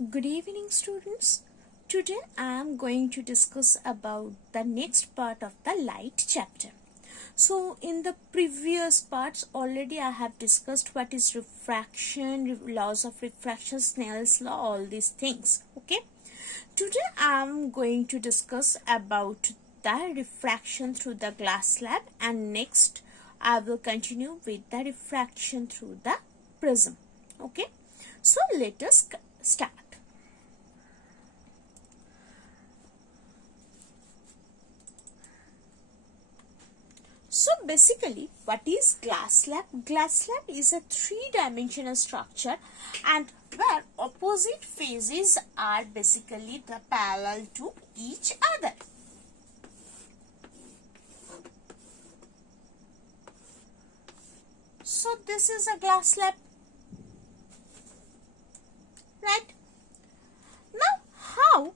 Good evening, students. Today I am going to discuss about the next part of the light chapter. So in the previous parts already I have discussed what is refraction, laws of refraction, Snell's law, all these things. Okay. Today I am going to discuss about the refraction through the glass slab, and next I will continue with the refraction through the prism. Okay. So let us start. So basically, what is glass slab? Glass slab is a three-dimensional structure and where opposite phases are basically the parallel to each other. So this is a glass slab, right? Now how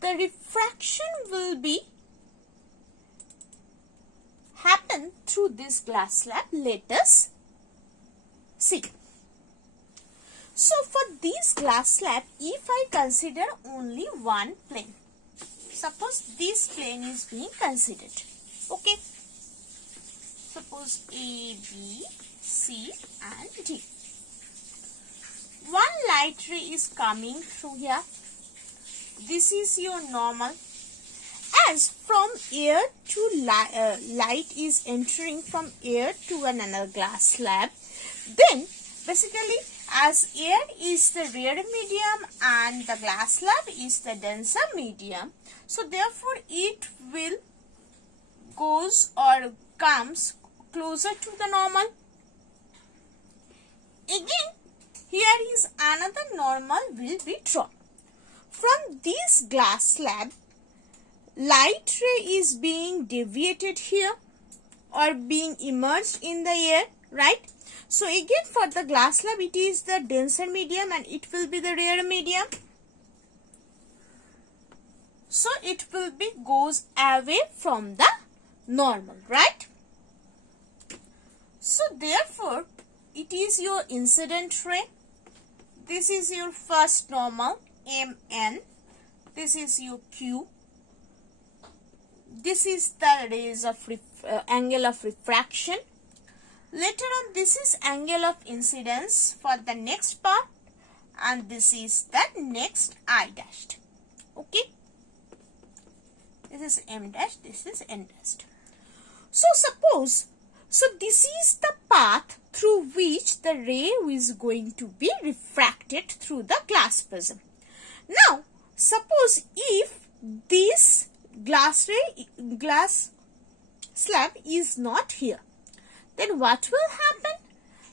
the refraction will be happen through this glass slab, let us see. So for this glass slab, if I consider only one plane, suppose this plane is being considered, okay, suppose A, B, C and D. One light ray is coming through here. This is your normal. As from air to light is entering from air to another glass slab, then basically as air is the rarer medium and the glass slab is the denser medium, so therefore it will goes or comes closer to the normal. Again, here is another normal will be drawn. From this glass slab, light ray is being deviated here or being immersed in the air, right? So again for the glass slab it is the denser medium and it will be the rarer medium. So it will be goes away from the normal, right? So therefore it is your incident ray. This is your first normal MN. This is your Q. This is the rays of angle of refraction. Later on, this is angle of incidence for the next part, and this is the next I dashed. Okay, this is M dash, this is N dashed. So suppose, this is the path through which the ray is going to be refracted through the glass prism. Now, suppose if this glass slab is not here, then what will happen?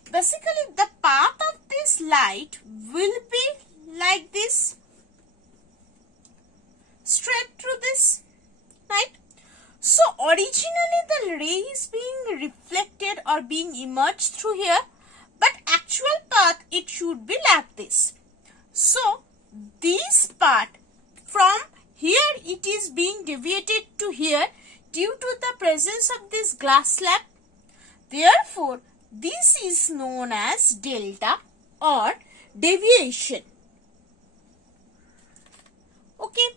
Basically the path of this light will be like this, straight through this, right? So originally the ray is being reflected or being emerged through here, but actual path it should be like this. So this part from here it is being deviated to here due to the presence of this glass slab. Therefore, this is known as delta or deviation. Okay.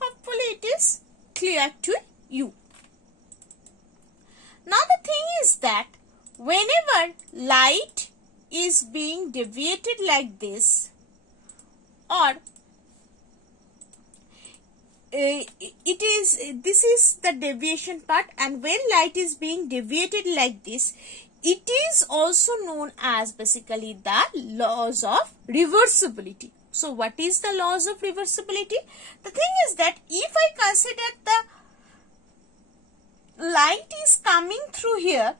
Hopefully it is clear to you. Now the thing is that whenever light is being deviated like this, or this is the deviation part, and when light is being deviated like this, it is also known as basically the laws of reversibility. So what is the laws of reversibility? The thing is that if I consider the light is coming through here,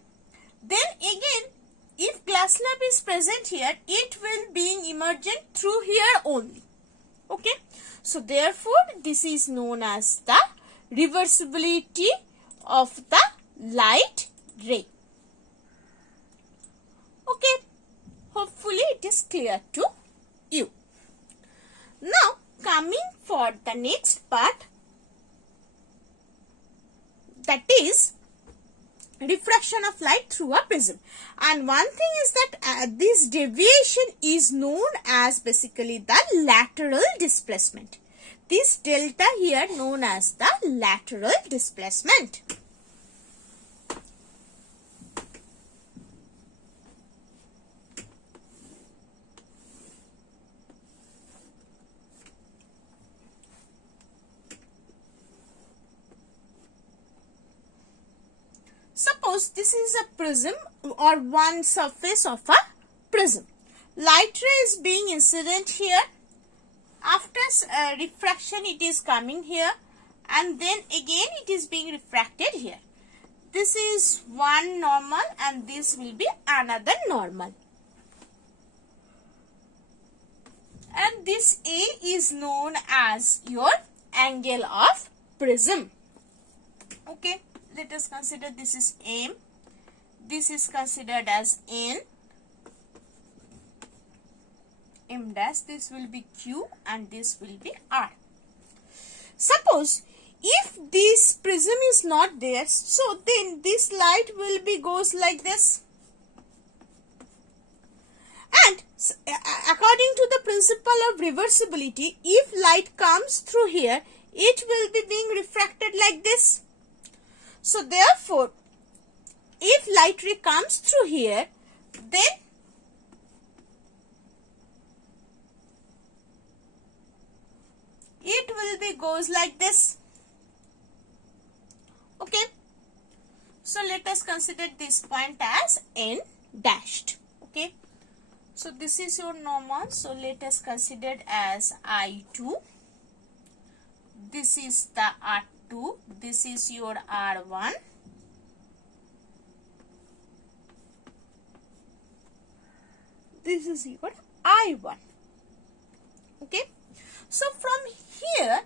then again if glass slab is present here, it will be emergent through here only. Okay. So therefore this is known as the reversibility of the light ray. Okay. Hopefully it is clear to you. Now coming for for the next part, that is refraction of light through a prism. And one thing is that this deviation is known as basically the lateral displacement. This delta here known as the lateral displacement. Suppose this is a prism or one surface of a prism. Light ray is being incident here. After refraction it is coming here, and then again it is being refracted here. This is one normal and this will be another normal. And this A is known as your angle of prism. Okay. Let us consider this is M, this is considered as N, M dash, this will be Q and this will be R. Suppose if this prism is not there, so then this light will be goes like this. And according to the principle of reversibility, if light comes through here, it will be being refracted like this. So therefore, if light ray comes through here, then it will be goes like this. Okay. So let us consider this point as N dashed. Okay. So this is your normal. So let us consider it as I2. This is the R2. This is your R1. This is your I1. Okay. So from here,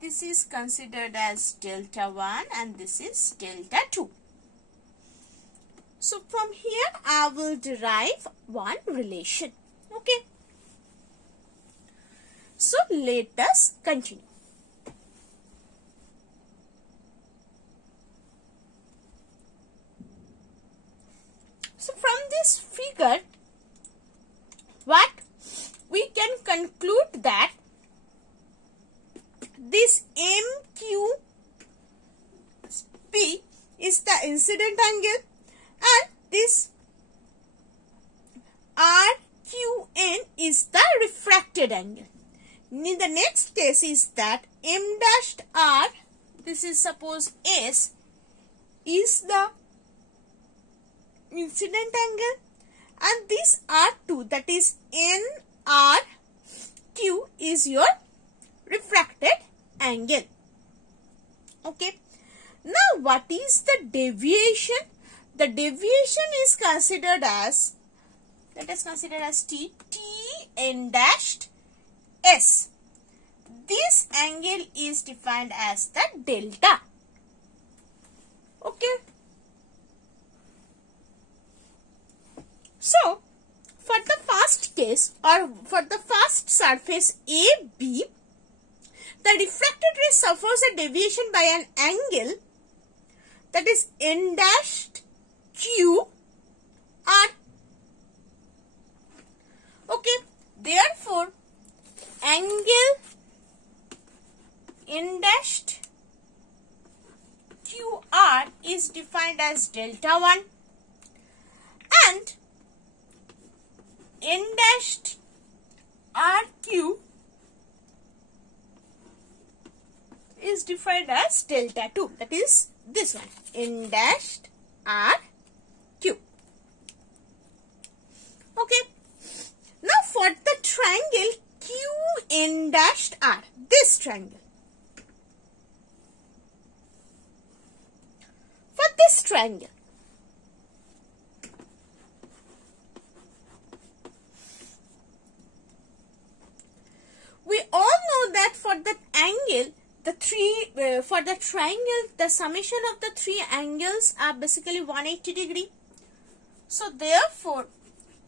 this is considered as delta 1 and this is delta 2. So from here I will derive one relation. Okay. So let us continue. So from this figure, what we can conclude that this MQP is the incident angle and this RQN is the refracted angle. In the next case is that M dashed R, this is suppose S, is the incident angle and this R2, that is NRQ, is your refracted angle. Okay. Now what is the deviation? The deviation is considered as, let us consider as T N dashed S. This angle is defined as the delta. Okay. So, for the first case or for the first surface AB, the refracted ray suffers a deviation by an angle, that is N dashed Q R. Okay. Therefore, angle N dashed QR is defined as delta 1 and N dashed RQ is defined as delta 2, that is this one, N dashed RQ. Okay. Now for the triangle QN dashed R, this triangle. For this triangle, we all know that for the angle, for the triangle, the summation of the three angles are basically 180 degree. So therefore,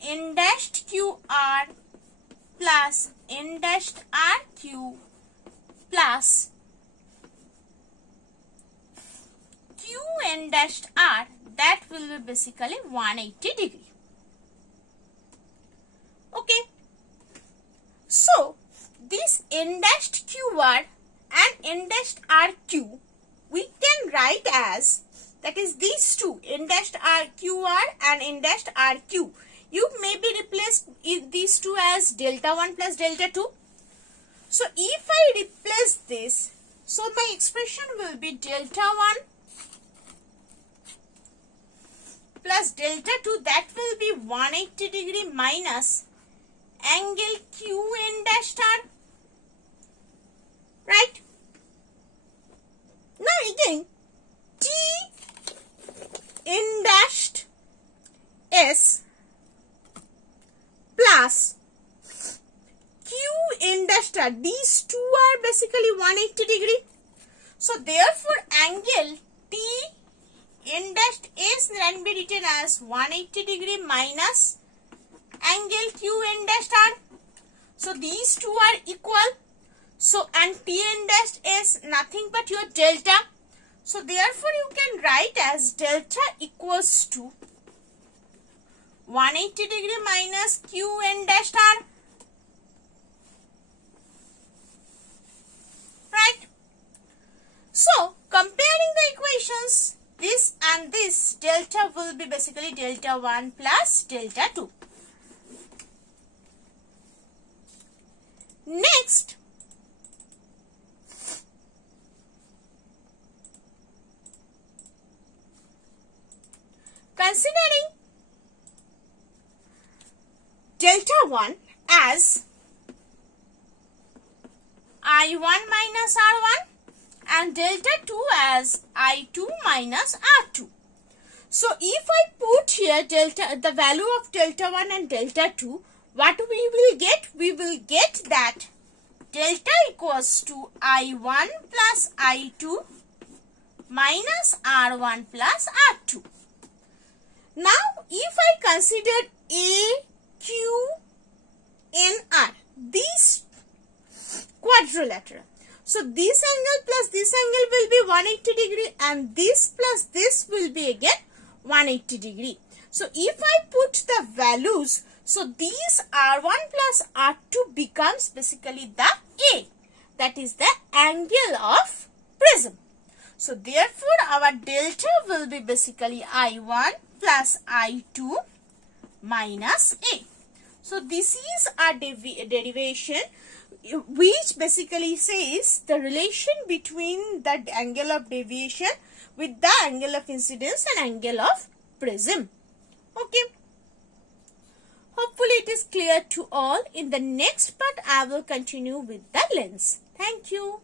N dashed QR plus n dashed RQ plus Qn dashed R, that will be basically 180 degree. Okay. So, this n dashed QR and n dashed RQ we can write as, that is these two, n dashed RQR and n dashed RQ. You maybe replace these two as delta 1 plus delta 2. So, if I replace this, so my expression will be delta 1 plus delta 2, that will be 180 degree minus angle Qn dash R, right? Now again, T n dashed S plus Q n dashed R, these two are basically 180 degree. So therefore angle T n dashed S can be written as 180 degree minus angle Q n dashed R. So these two are equal. So and T n dashed S nothing but your delta. So therefore you can write as delta equals to 180 degree minus Q n dashed R. Right? So comparing the equations, this and this, delta will be basically delta 1 plus delta 2. Next, considering delta 1 as I1 minus R1 and delta 2 as I2 minus R2. So if I put here the value of delta 1 and delta 2, what we will get? We will get that delta equals to I1 plus I2 minus R1 plus R2. Now if I consider A, Q, N, R, these quadrilateral. So this angle plus this angle will be 180 degree and this plus this will be again 180 degree. So if I put the values, so these R1 plus R2 becomes basically the A, that is the angle of prism. So therefore our delta will be basically I1 plus I2 minus A. So this is our derivation which basically says the relation between the angle of deviation with the angle of incidence and angle of prism. Okay. Hopefully it is clear to all. In the next part I will continue with the lens. Thank you.